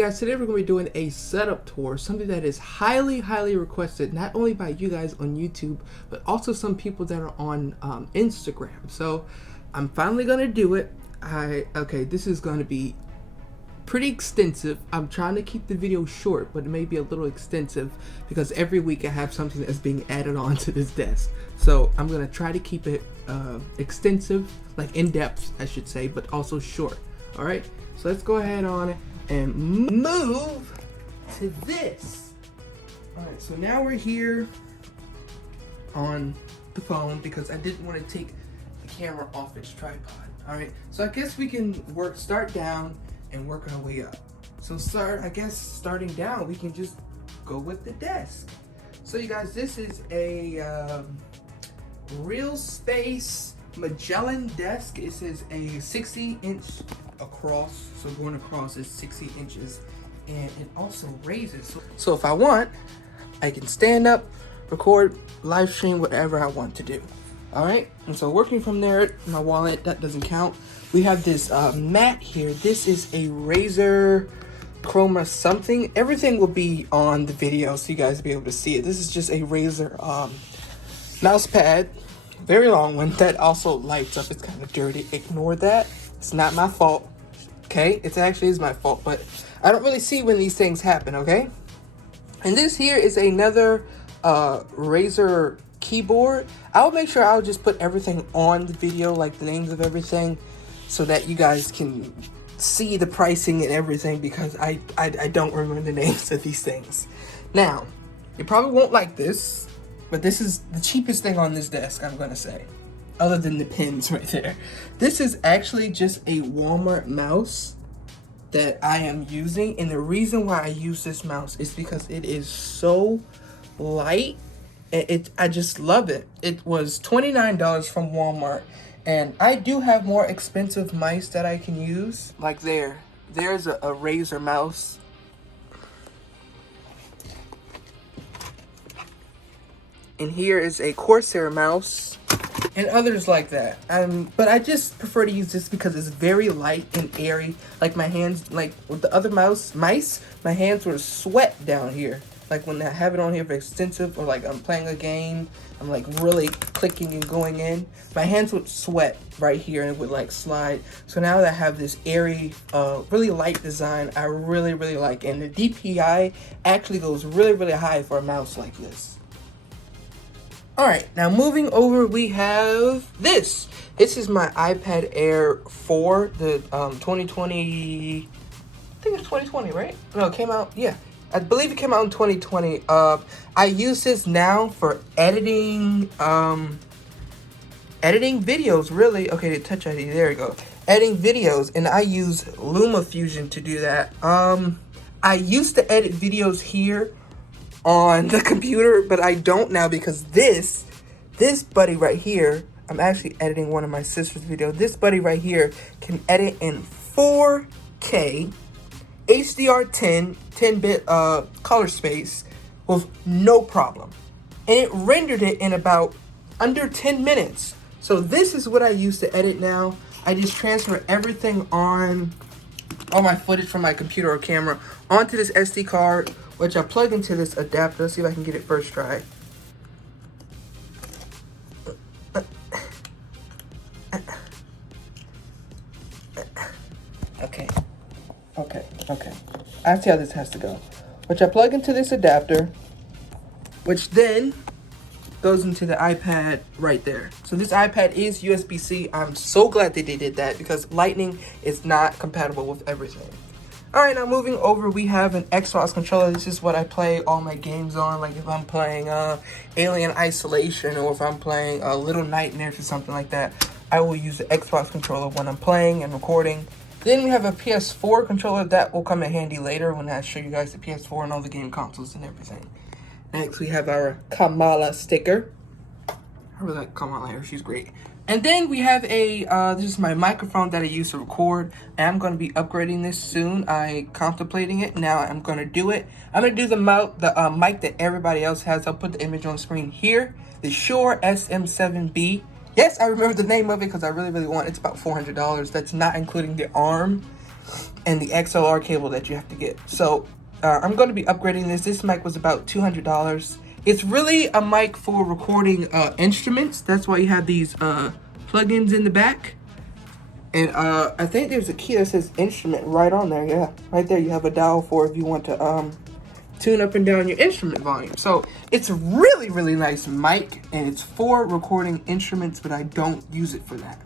guys, today we're going to be doing a setup tour, something that is highly requested, not only by you guys on YouTube, but also some people that are on Instagram. So I'm finally going to do it. Okay, this is going to be pretty extensive. I'm trying to keep the video short, but it may be a little extensive because every week I have something that's being added on to this desk. So I'm going to try to keep it extensive, like in-depth I should say, but also short. Alright, so let's go ahead on and move to this. Alright, so now we're here on the phone because I didn't want to take the camera off its tripod. Alright, so I guess we can start down and work our way up. So starting down, we can just go with the desk. So you guys, this is a Real Space Magellan Desk. It says a 60-inch across, so going across is 60 inches, and it also raises. So if I want, I can stand up, record, live stream, whatever I want to do. All right, and so working from there, my wallet, that doesn't count. We have this mat here. This is a Razer Chroma something. Everything will be on the video so you guys will be able to see it. This is just a Razer mouse pad, very long one, that also lights up. It's kind of dirty. Ignore that. It's not my fault. Okay, it actually is my fault, but I don't really see when these things happen, okay? And this here is another Razer Keyboard. I'll make sure I'll just put everything on the video, like the names of everything, so that you guys can see the pricing and everything, because I don't remember the names of these things. Now, you probably won't like this, but this is the cheapest thing on this desk, I'm gonna say, other than the pins right there. This is actually just a Walmart mouse that I am using, and the reason why I use this mouse is because it is so light. I just love it. It was $29 from Walmart, and I do have more expensive mice that I can use. Like there's a Razer mouse. And here is a Corsair mouse, and others like that. But I just prefer to use this because it's very light and airy. Like my hands, like with the other mice, my hands would sweat down here. Like when I have it on here for extensive, or like I'm playing a game, I'm like really clicking and going in, my hands would sweat right here and it would like slide. So now that I have this airy, really light design, I really like it. And the DPI actually goes really high for a mouse like this. Alright, now moving over, we have this. This is my iPad Air 4, the 2020, I think it's 2020, right? No, it came out, yeah. I believe it came out in 2020. I use this now for editing videos, really. Okay, the Touch ID, there we go. Editing videos, and I use LumaFusion to do that. I used to edit videos here on the computer, but I don't now because this buddy right here, I'm actually editing one of my sister's videos. This buddy right here can edit in 4K, HDR10, 10-bit color space with no problem. And it rendered it in about under 10 minutes. So this is what I use to edit now. I just transfer everything on all my footage from my computer or camera onto this SD card, which I plug into this adapter. Let's see if I can get it first try. Okay. I see how this has to go. Which I plug into this adapter, which then goes into the iPad right there. So this iPad is USB-C. I'm so glad that they did that because Lightning is not compatible with everything. Alright, now moving over, we have an Xbox controller. This is what I play all my games on. Like if I'm playing Alien Isolation, or if I'm playing Little Nightmares or something like that, I will use the Xbox controller when I'm playing and recording. Then we have a PS4 controller that will come in handy later when I show you guys the PS4 and all the game consoles and everything. Next, we have our Kamala sticker. I really like Kamala here, she's great. And then we have a, this is my microphone that I use to record. And I'm going to be upgrading this soon. I'm contemplating it. Now I'm going to do it. I'm going to do the mic that everybody else has. I'll put the image on screen here. The Shure Sm7b. Yes, I remember the name of it because I really want it. It's about $400. That's not including the arm. and the XLR cable that you have to get. So I'm going to be upgrading this. This mic was about $200. It's really a mic for recording instruments. That's why you have these plugins in the back. And I think there's a key that says instrument right on there. Yeah, right there. You have a dial for if you want to tune up and down your instrument volume. So it's a really, really nice mic, and it's for recording instruments, but I don't use it for that.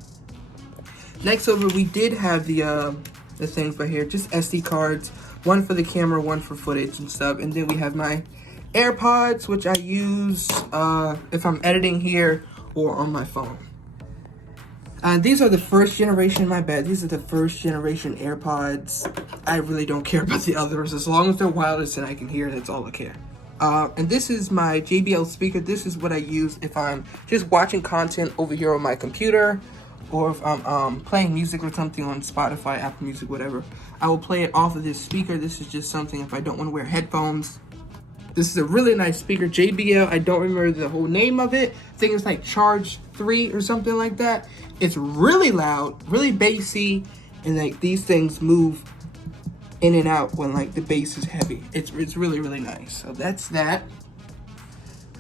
Next over, we did have the things right here, just SD cards, one for the camera, one for footage and stuff. And then we have my Airpods, which I use if I'm editing here or on my phone. These are the first generation, my bad. These are the first generation AirPods. I really don't care about the others. As long as they're wireless and I can hear, that's all I care. And this is my Jbl speaker. This is what I use if I'm just watching content over here on my computer, or if I'm playing music or something on Spotify, Apple Music, whatever. I will play it off of this speaker. This is just something if I don't want to wear headphones. This is a really nice speaker, JBL. I don't remember the whole name of it. I think it's like Charge 3 or something like that. It's really loud, really bassy, and like these things move in and out when like the bass is heavy. It's really, really nice. So that's that.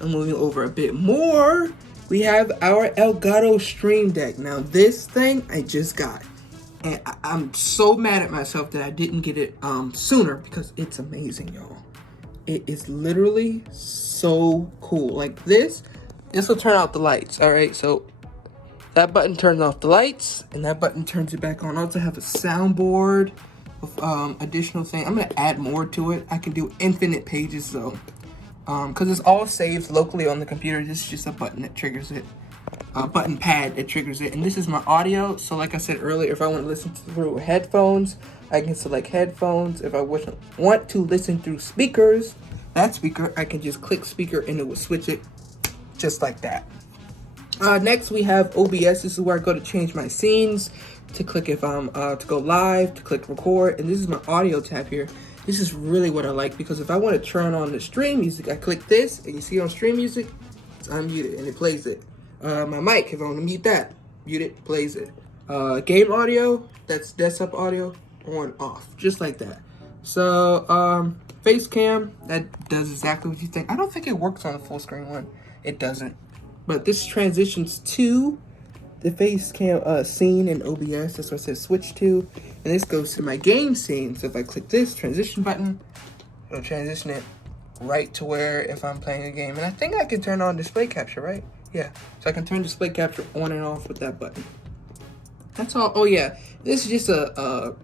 I'm moving over a bit more. We have our Elgato Stream Deck. Now this thing I just got, and I'm so mad at myself that I didn't get it sooner, because it's amazing, y'all. It is literally so cool. Like this will turn out the lights. All right, so that button turns off the lights, and that button turns it back on. I also have a soundboard with additional thing. I'm gonna add more to it. I can do infinite pages though, because it's all saved locally on the computer. This is just a button that triggers it, a button pad that triggers it. And this is my audio. So like I said earlier, if I want to listen through headphones, I can select headphones. If I want to listen through speakers, that speaker, I can just click speaker and it will switch it just like that. Next we have OBS. This is where I go to change my scenes, to click if I'm to go live, to click record. And this is my audio tab here. This is really what I like, because if I want to turn on the stream music, I click this, and you see on stream music, it's unmuted and it plays it. My mic, if I want to mute that, mute it, plays it. Game audio, that's desktop audio, on, off, just like that. So face cam, that does exactly what you think. I don't think it works on a full screen one. It doesn't. But this transitions to the face cam scene in OBS. That's what it says switch to. And this goes to my game scene. So if I click this transition button, it'll transition it right to where if I'm playing a game. And I think I can turn on display capture, right? Yeah. So I can turn display capture on and off with that button. That's all. Oh yeah, this is just a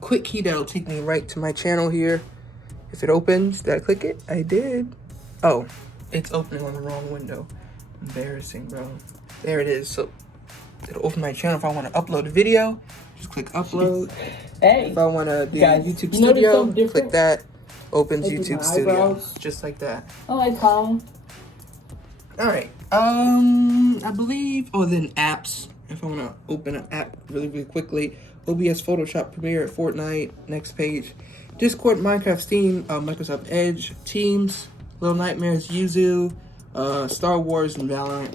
quick key that'll take me right to my channel here. If it opens, did I click it? I did. Oh, it's opening on the wrong window. Embarrassing, bro. There it is. So it'll open my channel. If I want to upload a video, just click upload. Hey, if I want to do guys, YouTube Studio, click that. Opens like YouTube Studio, just like that. I like Tom. All right. I believe. Oh, then apps. If I want to open an app really, really quickly, OBS, Photoshop, Premiere, Fortnite. Next page. Discord, Minecraft, Steam, Microsoft Edge, Teams, Little Nightmares, Yuzu, Star Wars, and Valorant.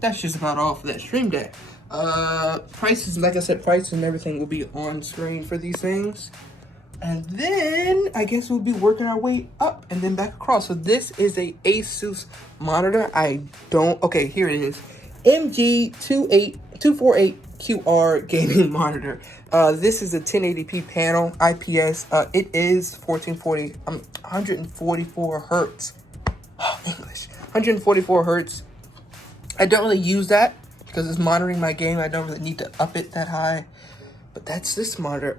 That's just about all for that Stream Deck. Prices, like I said, prices and everything will be on screen for these things. And then I guess we'll be working our way up and then back across. So this is a Asus monitor. Okay, here it is. MG248QR gaming monitor. This is a 1080p panel, IPS. It is 144 hertz. Oh, English. 144 hertz. I don't really use that because it's monitoring my game. I don't really need to up it that high. But that's this monitor.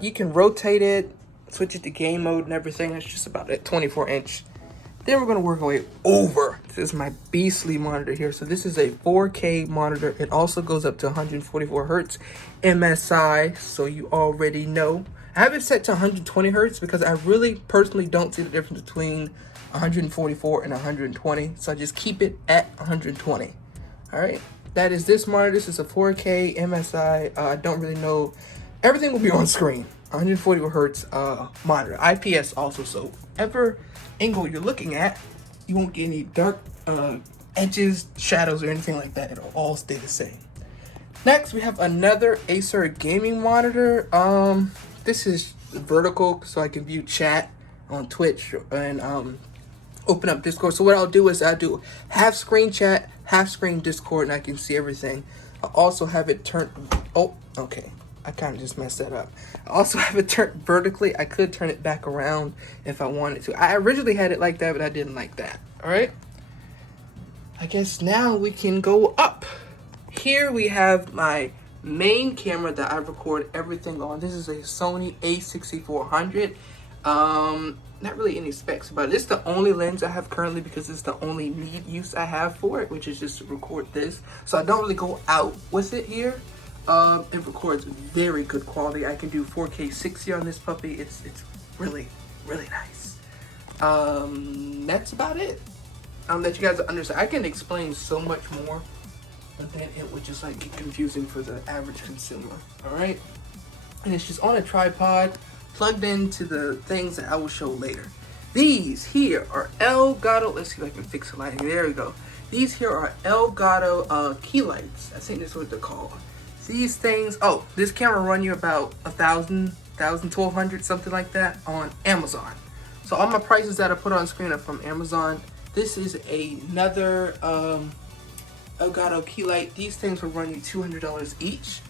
You can rotate it, switch it to game mode and everything. It's just about a 24-inch. Then we're going to work our way over. This is my beastly monitor here. So this is a 4K monitor. It also goes up to 144 hertz MSI. So you already know. I have it set to 120 hertz because I really personally don't see the difference between 144 and 120. So I just keep it at 120. All right. That is this monitor. This is a 4K MSI. I don't really know. Everything will be on screen. 140 hertz monitor. IPS also. So whatever angle you're looking at, you won't get any dark edges, shadows, or anything like that. It'll all stay the same. Next, we have another Acer gaming monitor. this is vertical so I can view chat on Twitch and open up Discord. So what I'll do is I do half screen chat, half screen Discord, and I can see everything. I also have it turned. Oh, okay. I kind of just messed that up. I also have it turned vertically. I could turn it back around if I wanted to. I originally had it like that, but I didn't like that. All right. I guess now we can go up. Here we have my main camera that I record everything on. This is a Sony a6400. Not really any specs, but it's the only lens I have currently because it's the only need use I have for it, which is just to record this. So I don't really go out with it here. It records very good quality. I can do 4K 60 on this puppy. It's really, really nice. That's about it. That you guys understand. I can explain so much more, but then it would just like get confusing for the average consumer. All right, and it's just on a tripod, plugged into the things that I will show later. These here are Elgato. Let's see if I can fix the lighting. There we go. These here are Elgato key lights. I think that's what they're called. These things. Oh, this camera run you about 1,000, 1,200, something like that on Amazon. So all my prices that I put on screen are from Amazon. This is another Elgato key light. These things will run you $200 each.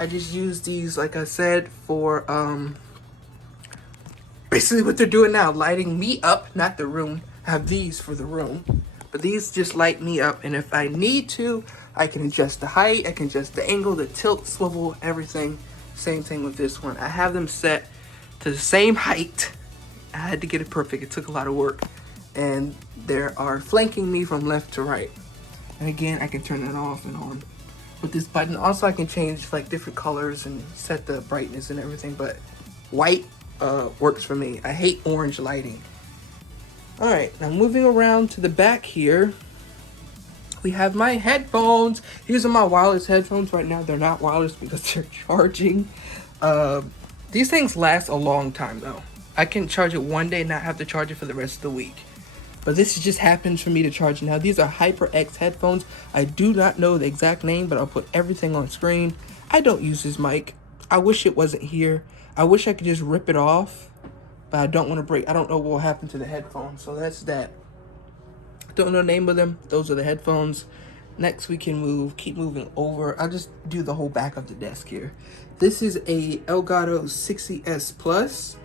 I just use these, like I said, for basically what they're doing now, lighting me up, not the room. I have these for the room, but these just light me up. And if I need to, I can adjust the height, I can adjust the angle, the tilt, swivel, everything. Same thing with this one. I have them set to the same height. I had to get it perfect. It took a lot of work. And they are flanking me from left to right. And again, I can turn it off and on with this button. Also, I can change like different colors and set the brightness and everything, but white works for me. I hate orange lighting. All right, now moving around to the back here, we have my headphones. These are my wireless headphones. Right now, they're not wireless because they're charging. These things last a long time though. I can charge it one day and not have to charge it for the rest of the week. But this just happens for me to charge now. These are Hyperx Headphones. I do not know the exact name, but I'll put everything on screen. I don't use this mic. I wish it wasn't here. I wish I could just rip it off, but I don't want to break. I don't know what will happen to the headphones, so that's that. Don't know the name of them. Those are the headphones. Next we can keep moving over. I'll just do the whole back of the desk here. This is a Elgato 60S Plus.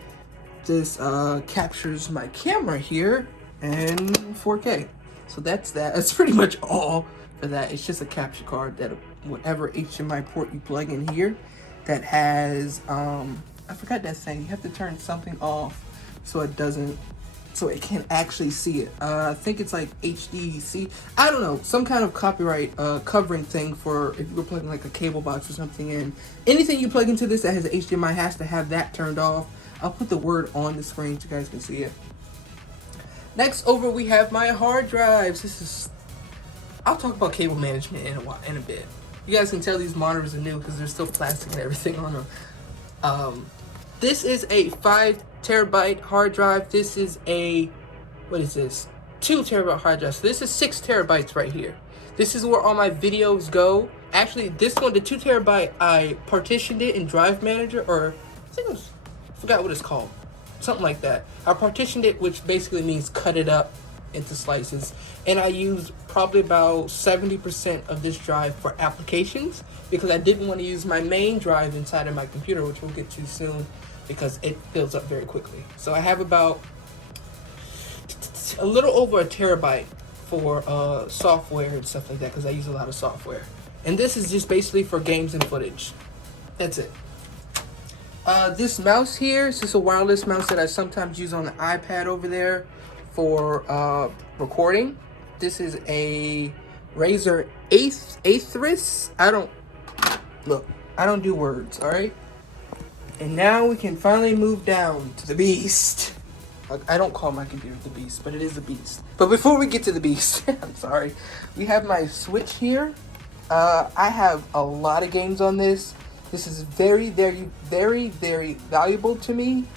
This captures my camera here and 4K. So that's that. That's pretty much all for that. It's just a capture card that whatever HDMI port you plug in here that has I forgot that thing. You have to turn something off so it doesn't, so it can actually see it. I think it's like HDC. I don't know, some kind of copyright covering thing for if you're plugging like a cable box or something in. Anything you plug into this that has HDMI has to have that turned off. I'll put the word on the screen so you guys can see it. Next over we have my hard drives. I'll talk about cable management in a bit. You guys can tell these monitors are new because there's still plastic and everything on them. This is a 5 terabyte hard drive. This is a, what is this? 2 terabyte hard drive. So this is 6 terabytes right here. This is where all my videos go. Actually, this one, the 2 terabyte, I partitioned it in Drive Manager, or I think it was, I forgot what it's called. Something like that. I partitioned it, which basically means cut it up into slices. And I used probably about 70% of this drive for applications because I didn't want to use my main drive inside of my computer, which we'll get to soon because it fills up very quickly. So I have about a little over a terabyte for software and stuff like that because I use a lot of software. And this is just basically for games and footage. That's it. This mouse here is just a wireless mouse that I sometimes use on the iPad over there for recording. This is a Razer Acer. I don't do words, all right? And now we can finally move down to the beast. I don't call my computer the beast, but it is a beast. But before we get to the beast, I'm sorry, we have my Switch here. I have a lot of games on this. This is very, very, very, very valuable to me.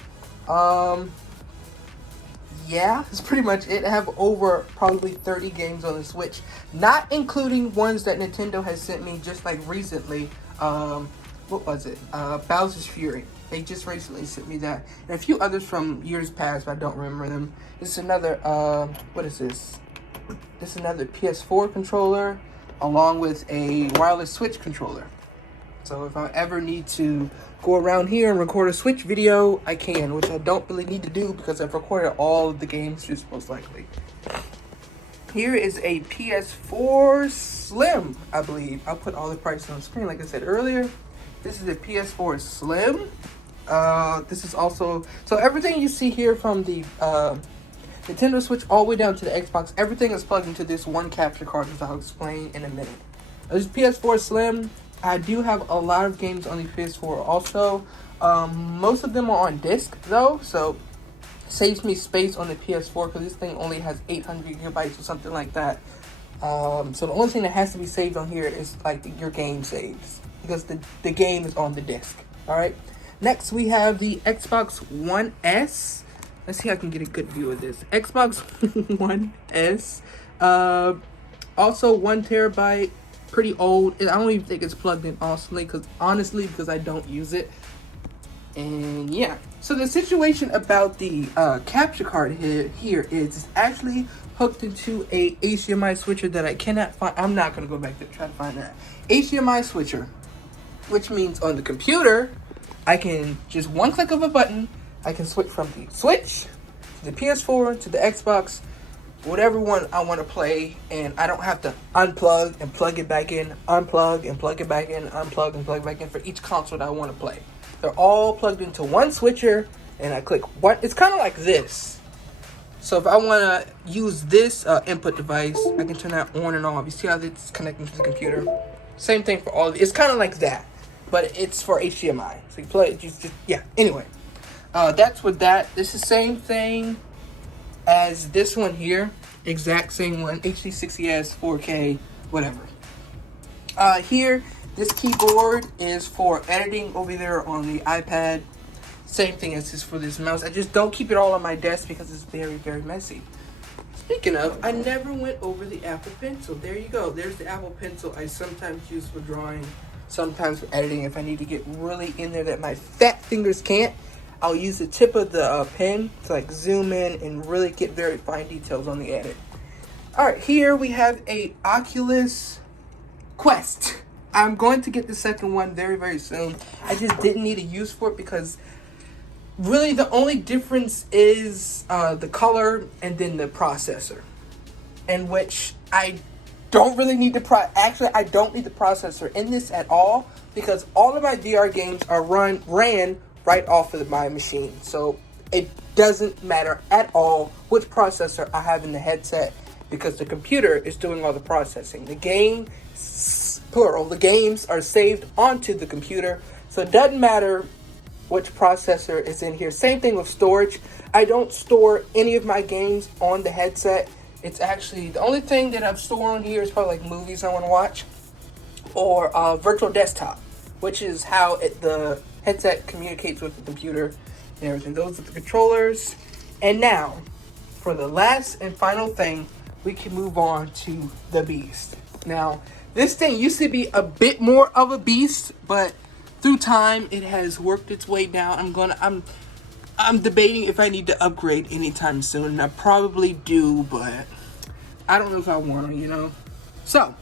Yeah, that's pretty much it. I have over probably 30 games on the Switch, not including ones that Nintendo has sent me just like recently. What was it? Bowser's Fury. They just recently sent me that. And a few others from years past, but I don't remember them. This is another, what is this? This is another PS4 controller, along with a wireless Switch controller. So if I ever need to go around here and record a Switch video, I can, which I don't really need to do because I've recorded all of the games just most likely. Here is a Ps4 Slim, I believe. I'll put all the prices on the screen like I said earlier. This is a Ps4 Slim. This is also, so everything you see here from the Nintendo Switch all the way down to the Xbox, everything is plugged into this one capture card, which I'll explain in a minute. This is Ps4 Slim. I do have a lot of games on the PS4 also. Most of them are on disc though, so saves me space on the PS4 because this thing only has 800 gigabytes or something like that. So the only thing that has to be saved on here is like your game saves, because the game is on the disc. All right. Next we have the Xbox One S. Let's see if I can get a good view of this. Xbox One S. Also 1 terabyte. Pretty old. I don't even think it's plugged in honestly because I don't use it. And yeah, so the situation about the capture card here is it's actually hooked into a HDMI switcher that I cannot find. I'm not gonna go back to try to find that HDMI switcher, which means on the computer I can just one click of a button, I can switch from the Switch to the PS4 to the Xbox, whatever one I want to play, and I don't have to unplug and plug it back in, unplug and plug it back in, unplug and plug it back in for each console that I want to play. They're all plugged into one switcher, and I click one. It's kind of like this. So if I want to use this input device, I can turn that on and off. You see how it's connecting to the computer? Same thing for all of it. It's kind of like that, but it's for HDMI. So you play it, yeah. Anyway, that's with that. This is the same thing as this one here, exact same one, HD60s, 4K, whatever. Here, this keyboard is for editing over there on the iPad. Same thing as this for this mouse. I just don't keep it all on my desk because it's very, very messy. Speaking of, I never went over the Apple Pencil. There you go. There's the Apple Pencil I sometimes use for drawing, sometimes for editing. If I need to get really in there that my fat fingers can't, I'll use the tip of the pen to like zoom in and really get very fine details on the edit. Alright, here we have a Oculus Quest. I'm going to get the second one very, very soon. I just didn't need a use for it because really the only difference is the color and then the processor. In which I don't really need actually I don't need the processor in this at all, because all of my VR games are ran right off of my machine. So it doesn't matter at all which processor I have in the headset, because the computer is doing all the processing. The game, plural, the games are saved onto the computer. So it doesn't matter which processor is in here. Same thing with storage. I don't store any of my games on the headset. It's actually, the only thing that I've stored on here is probably like movies I want to watch, or virtual desktop, which is how the headset communicates with the computer and everything. Those are the controllers. And now, for the last and final thing, we can move on to the beast. Now, this thing used to be a bit more of a beast, but through time, it has worked its way down. I'm debating if I need to upgrade anytime soon, and I probably do, but I don't know if I want to, you know. So,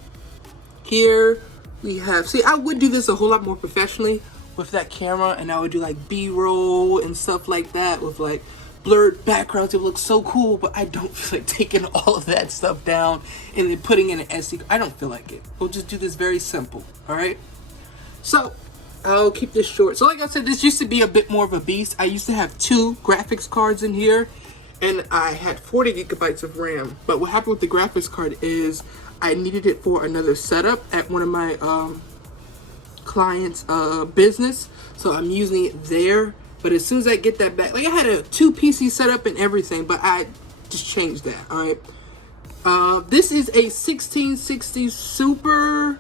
here we have, see, I would do this a whole lot more professionally with that camera, and I would do like B-roll and stuff like that with like blurred backgrounds. It would look so cool, but I don't feel like taking all of that stuff down and then putting in an SD. I don't feel like it. We'll just do this very simple, all right? So, I'll keep this short. So like I said, this used to be a bit more of a beast. I used to have 2 graphics cards in here, and I had 40 gigabytes of RAM. But what happened with the graphics card is I needed it for another setup at one of my clients' business. So I'm using it there. But as soon as I get that back, like I had a 2 PC setup and everything, but I just changed that, all right? This is a 1660 Super.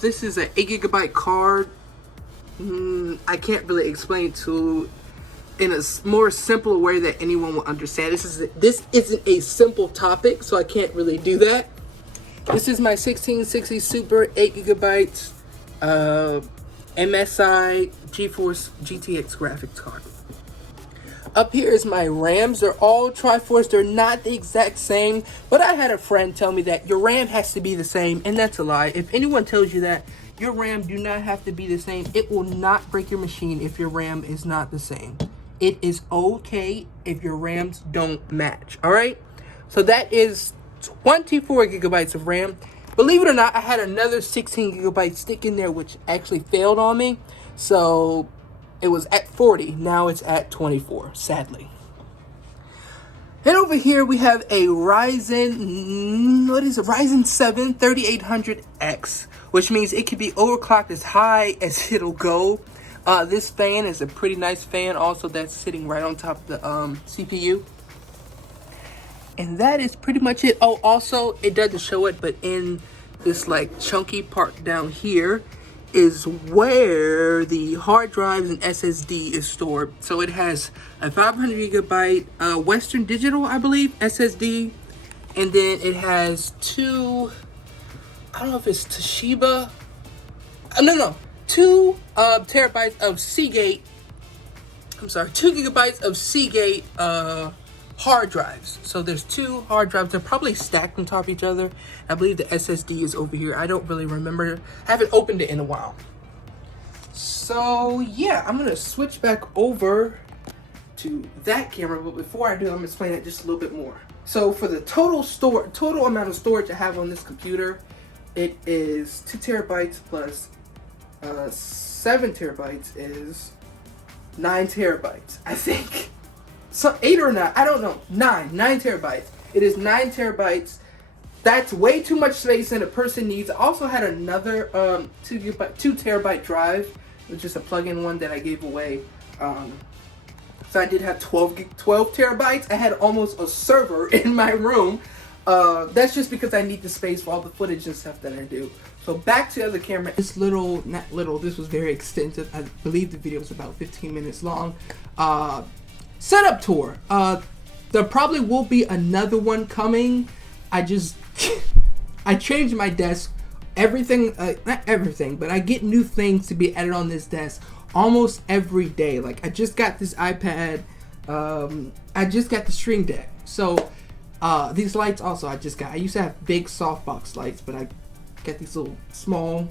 This is an 8 gigabyte card. I can't really explain to in a more simple way that anyone will understand. This isn't a simple topic, so I can't really do that. This is my 1660 Super 8 gigabytes. MSI GeForce GTX graphics card. Up here is my RAMs. They're all Triforce. They're not the exact same, but I had a friend tell me that your RAM has to be the same, and that's a lie. If anyone tells you that your RAM do not have to be the same, it will not break your machine if your RAM is not the same. It is okay if your RAMs don't match, all right? So that is 24 gigabytes of RAM. Believe it or not, I had another 16 gigabyte stick in there, which actually failed on me. So it was at 40. Now it's at 24, sadly. And over here we have a Ryzen 7 3800X, which means it can be overclocked as high as it'll go. This fan is a pretty nice fan also, that's sitting right on top of the CPU. And that is pretty much it. Oh, also, it doesn't show it, but in this like chunky part down here is where the hard drives and SSD is stored. So it has a 500 gigabyte Western Digital, I believe, SSD. And then it has two, I don't know if it's Toshiba. Two terabytes of Seagate. I'm sorry, 2 gigabytes of Seagate hard drives. So there's two hard drives. They're probably stacked on top of each other. I believe the SSD is over here. I don't really remember. I haven't opened it in a while. So yeah, I'm gonna switch back over to that camera, but before I do, I'm gonna explain it just a little bit more. So for the total amount of storage I have on this computer, it is 2 terabytes plus 7 terabytes is 9 terabytes, I think. So 8 or 9, I don't know. 9 terabytes. It is 9 terabytes. That's way too much space than a person needs. I also had another 2 terabyte drive, which is a plug-in one that I gave away. So I did have 12 terabytes. I had almost a server in my room. That's just because I need the space for all the footage and stuff that I do. So back to the other camera. This this was very extensive. I believe the video was about 15 minutes long. Setup tour. There probably will be another one coming. I changed my desk. Everything, not everything, but I get new things to be added on this desk almost every day. Like I just got this iPad. I just got the Stream Deck. So these lights also I used to have big softbox lights, but I got these little small,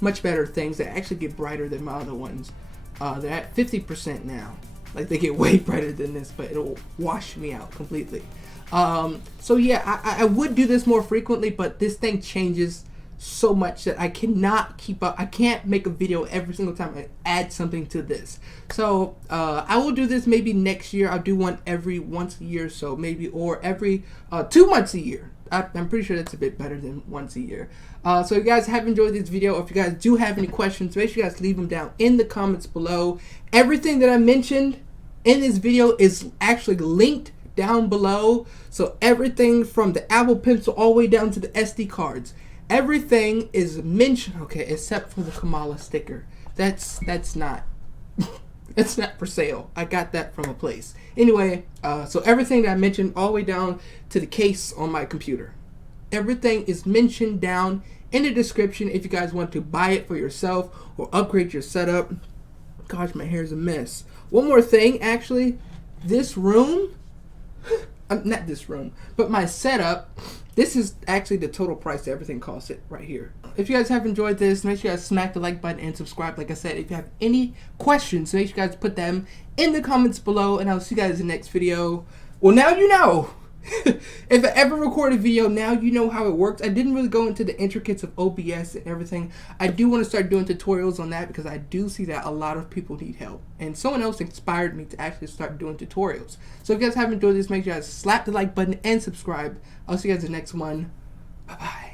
much better things that actually get brighter than my other ones. They're at 50% now. Like they get way brighter than this, but it'll wash me out completely. So yeah, I would do this more frequently, but this thing changes so much that I cannot keep up. I can't make a video every single time I add something to this. So I will do this maybe next year. I'll do one every once a year or so, maybe, or every 2 months a year. I'm pretty sure that's a bit better than once a year. So if you guys have enjoyed this video, or if you guys do have any questions, make sure you guys leave them down in the comments below. Everything that I mentioned in this video is actually linked down below. So everything from the Apple Pencil all the way down to the SD cards, everything is mentioned. Okay, except for the Kamala sticker. That's not it's not for sale. I got that from a place. Anyway, so everything that I mentioned all the way down to the case on my computer, everything is mentioned down in the description if you guys want to buy it for yourself or upgrade your setup. Gosh, my hair is a mess. One more thing, actually, this room, not this room, but my setup, this is actually the total price that everything costs it right here. If you guys have enjoyed this, make sure you guys smack the like button and subscribe. Like I said, if you have any questions, make sure you guys put them in the comments below, and I'll see you guys in the next video. Well, now you know. If I ever record a video, now you know how it works. I didn't really go into the intricacies of OBS and everything. I do want to start doing tutorials on that because I do see that a lot of people need help. And someone else inspired me to actually start doing tutorials. So if you guys have enjoyed this, make sure you guys slap the like button and subscribe. I'll see you guys in the next one. Bye-bye.